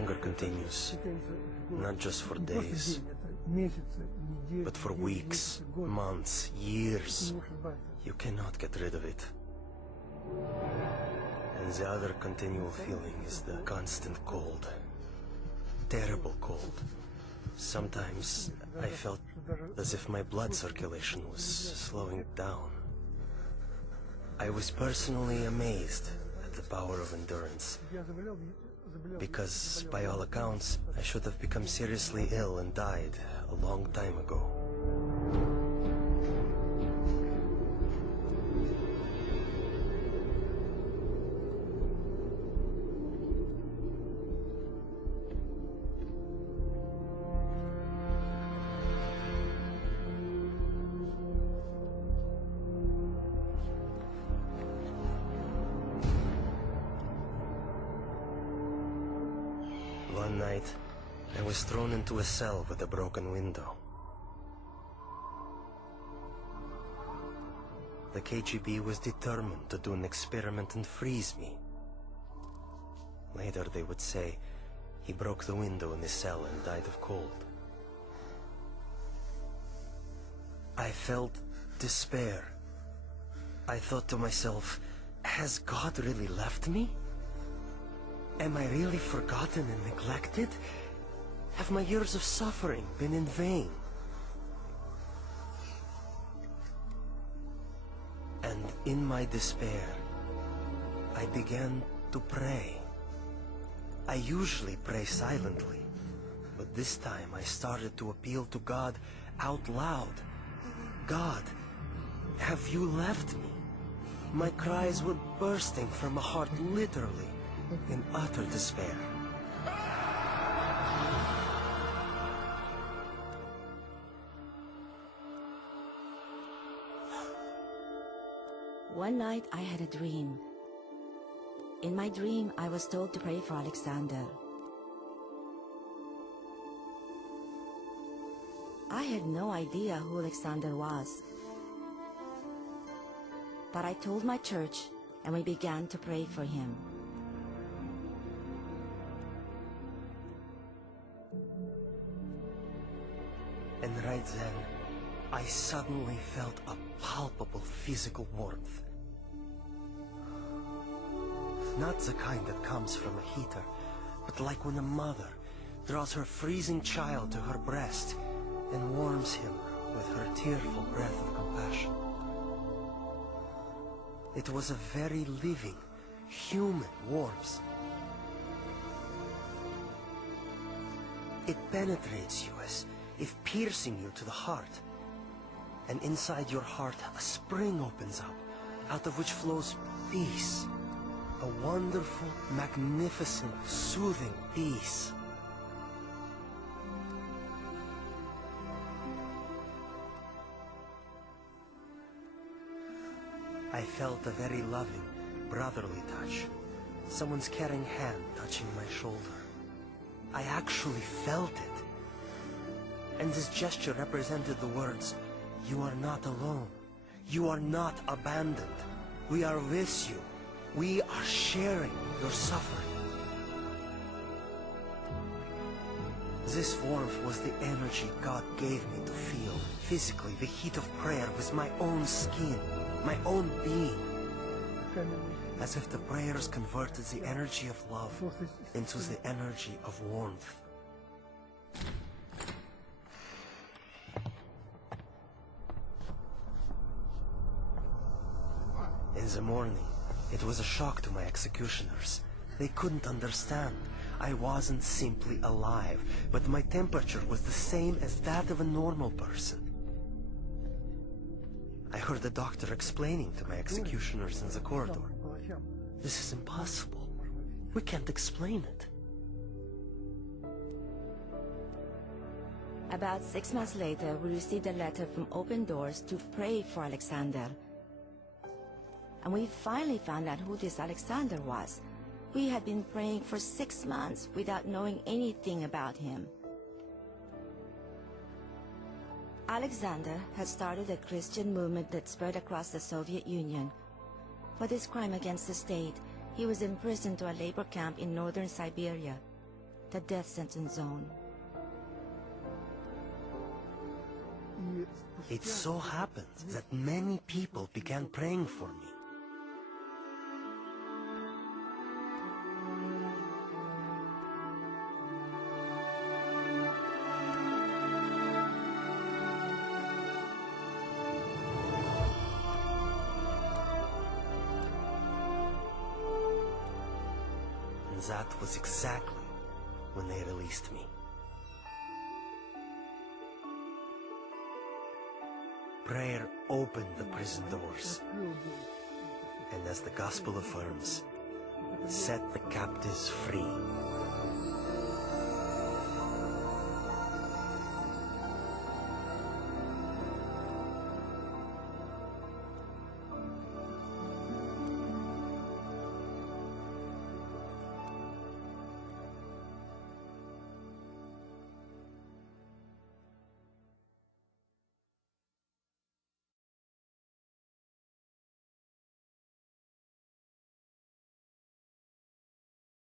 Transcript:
hunger continues, not just for days, but for weeks, months, years. You cannot get rid of it. And the other continual feeling is the constant cold. Terrible cold. Sometimes I felt as if my blood circulation was slowing down. I was personally amazed at the power of endurance, because by all accounts, I should have become seriously ill and died a long time ago. One night, I was thrown into a cell with a broken window. The KGB was determined to do an experiment and freeze me. Later they would say he broke the window in his cell and died of cold. I felt despair. I thought to myself, has God really left me? Am I really forgotten and neglected? Have my years of suffering been in vain? And in my despair, I began to pray. I usually pray silently, but this time I started to appeal to God out loud. God, have you left me? My cries were bursting from a heart literally in utter despair. One night I had a dream. In my dream, I was told to pray for Alexander. I had no idea who Alexander was. But I told my church, and we began to pray for him. And right then, I suddenly felt a palpable physical warmth. Not the kind that comes from a heater, but like when a mother draws her freezing child to her breast and warms him with her tearful breath of compassion. It was a very living, human warmth. It penetrates you as if piercing you to the heart. And inside your heart, a spring opens up, out of which flows peace. A wonderful, magnificent, soothing peace. I felt a very loving, brotherly touch. Someone's caring hand touching my shoulder. I actually felt it. And this gesture represented the words, "You are not alone. You are not abandoned. We are with you. We are sharing your suffering." This warmth was the energy God gave me to feel physically the heat of prayer with my own skin, my own being. As if the prayers converted the energy of love into the energy of warmth. In the morning, it was a shock to my executioners. They couldn't understand. I wasn't simply alive, but my temperature was the same as that of a normal person. I heard the doctor explaining to my executioners in the corridor. This is impossible. We can't explain it. About 6 months later, we received a letter from Open Doors to pray for Alexander. And we finally found out who this Alexander was. We had been praying for 6 months without knowing anything about him. Alexander had started a Christian movement that spread across the Soviet Union. For this crime against the state, he was imprisoned to a labor camp in northern Siberia. the death sentence zone. It so happened that many people began praying for me. And that was exactly when they released me. Prayer opened the prison doors, and as the gospel affirms, set the captives free.